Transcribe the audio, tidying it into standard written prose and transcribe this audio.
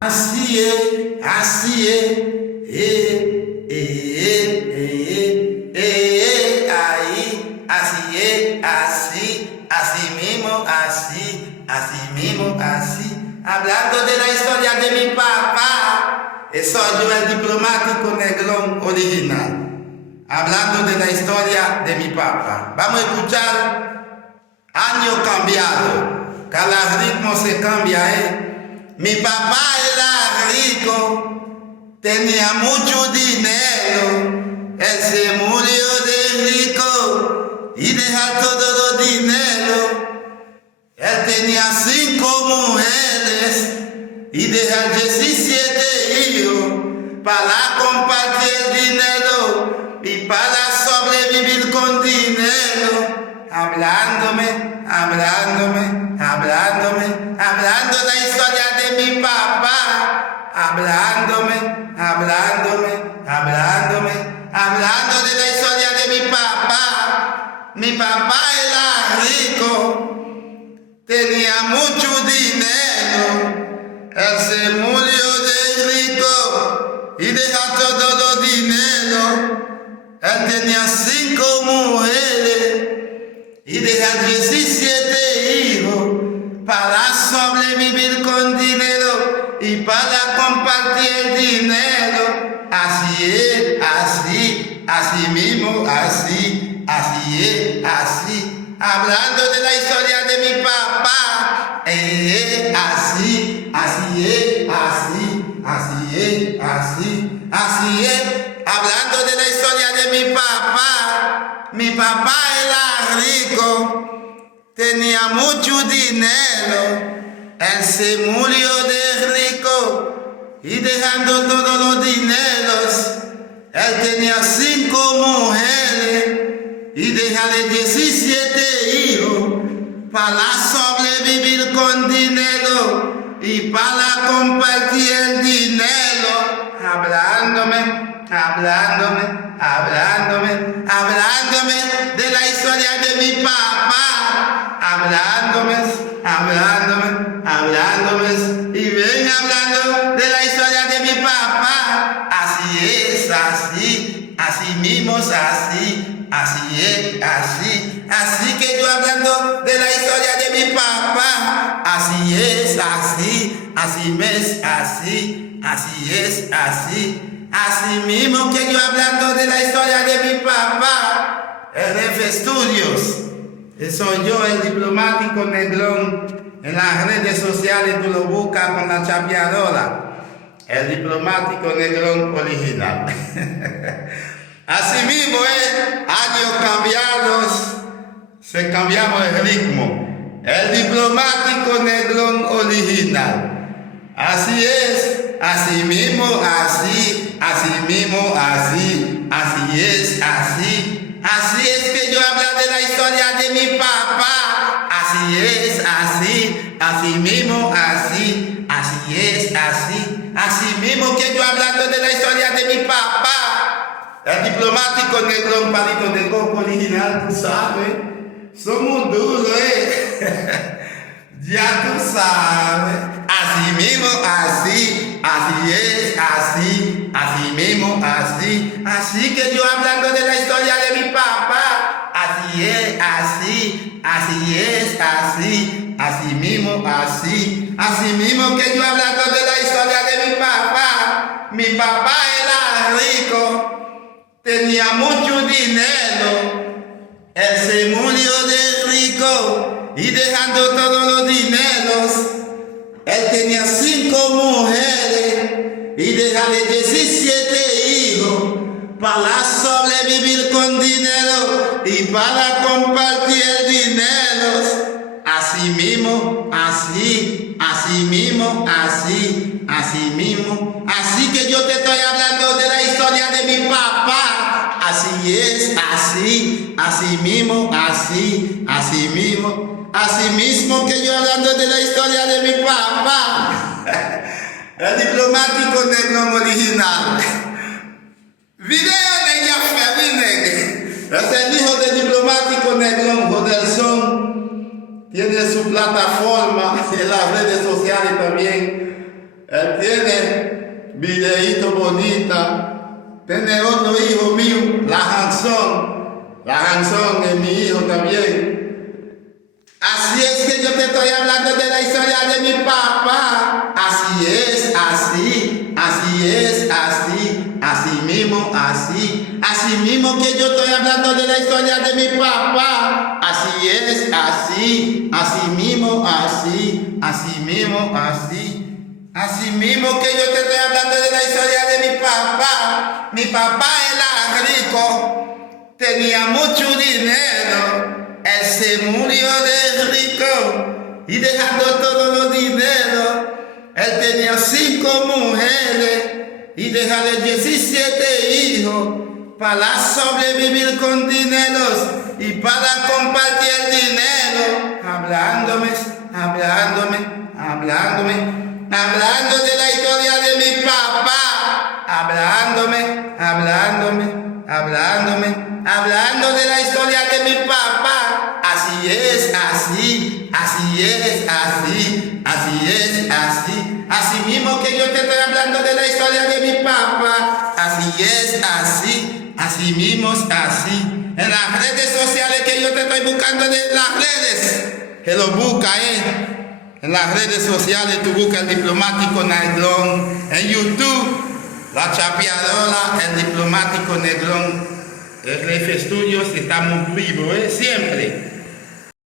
Así es, ahí, así mismo, así. Hablando de la historia de mi papá, soy yo el diplomático negrón original. Hablando de la historia de mi papá. Vamos a escuchar Año Cambiado. Cada ritmo se cambia, Mi papá era rico, tenía mucho dinero. Él se murió de rico y deja todo el dinero. Él tenía 5 mujeres y deja 17 hijos para compartir el dinero y para sobrevivir con dinero. Hablándome la historia de mi papá. Hablándome de la historia de mi papá. Mi papá era rico, tenía mucho dinero. Él se murió de rico y dejó todo el dinero. Él tenía 5 mujeres y deja 17 hijos para sobrevivir con dinero y para compartir el dinero. Así es, así mismo, así es. Hablando de la historia de mi papá, así es. Hablando de la historia de mi papá. Mi papá era rico, tenía mucho dinero. Él se murió de rico y dejando todos los dineros. Él tenía 5 mujeres y deja de 17 hijos para sobrevivir con dinero y para compartir el dinero. Hablándome de la historia de mi papá. Hablándome y ven hablando de la historia de mi papá. Así es, así mismo, así que yo hablando de la historia de mi papá. Así es, así mismo que yo hablando de la historia de mi papá. RF Studios, soy yo el diplomático negrón. En las redes sociales tú lo buscas con la chapeadora, el diplomático negrón original. Así mismo años cambiados, se cambiamos el ritmo, el diplomático negrón original. Así es, así mismo, así es que yo hablo de la historia de mi papá. Así mismo, así mismo que yo hablando de la historia de mi papá. El diplomático negrón palito de coco original, tú sabes, somos duros, ya tú sabes. Así mismo, así que yo hablando de la historia de mi papá. Así mismo que yo hablando de la historia de mi papá. Mi papá era rico, tenía mucho dinero. Él se murió de rico y dejando todos los dineros. Él tenía 5 mujeres y deja de 17 hijos para sobrevivir con dinero y para compartir el dinero. Así mismo, así que yo te estoy hablando de la historia de mi papá. Así es, así mismo que yo hablando de la historia de mi papá. El diplomático negrón original. Video de Jaffe Negre. Es el hijo del diplomático negrón Jodelson. Tiene su plataforma en las redes sociales también. Él tiene videíto bonita. Tiene otro hijo mío, la Hanson es mi hijo también. Así es que yo te estoy hablando de la historia de mi papá. Así es, así mismo, así mismo que yo estoy hablando de la historia de mi papá. Así es, así mismo que yo te estoy hablando de la historia de mi papá. Mi papá era rico, tenía mucho dinero. Él se murió de rico y dejando todo los dinero. Él tenía 5 mujeres y dejaba 17 hijos para sobrevivir con dineros y para compartir el dinero. Hablando de la historia de mi papá. Hablando de la historia de mi papá. Así es. Así mismo que yo te estoy hablando de la historia de mi papá. Así es, así mismo. En las redes sociales que yo te estoy buscando, de las redes, que lo busca, En las redes sociales tú buscas el diplomático Negrón. En YouTube, la chapeadora, el diplomático Negrón. RF Studios, estamos vivos, siempre.